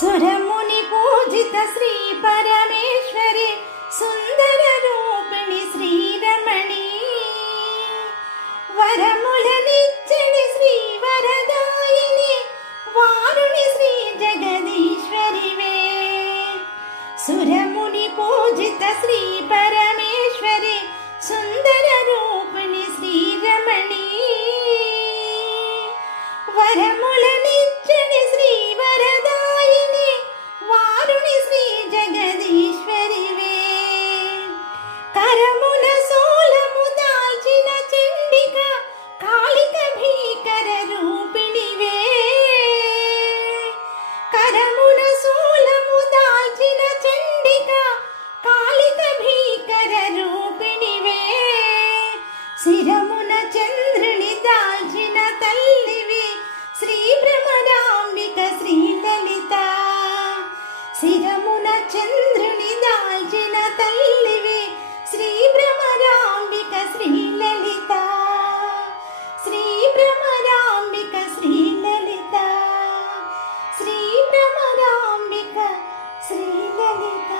సురముని పూజిత శ్రీ పరమేశ్వరి సుందర రూపిణి శ్రీరమణి వరములనిచ్చని శ్రీ వరదాయిని వారుని శ్రీ జగదీశ్వరివే. సురముని పూజిత శ్రీ పరమేశ్వరి సుందర రూపిణి శ్రీరమణి వరములనిచ్చని శ్రీ వరదాయిని వారుని శ్రీ జగదీశ్వరివే. కరమున సోలము దాల్చిన చండిక కాళిక భీకర రూపిణివే. కరమున సోలము దాల్చిన చండిక కాళిక భీకర రూపిణివే. శిరమున చంద్రుని దాల్చిన తల్లివి శ్రీ భ్రమరాంబిక శ్రీలలిత. శిరమున చంద్రుని దాల్చిన తల్లివి శ్రీ భ్రమరాంబిక శ్రీలలిత. శ్రీ భ్రమరాంబిక శ్రీలలిత. శ్రీ భ్రమరాంబిక శ్రీలలిత.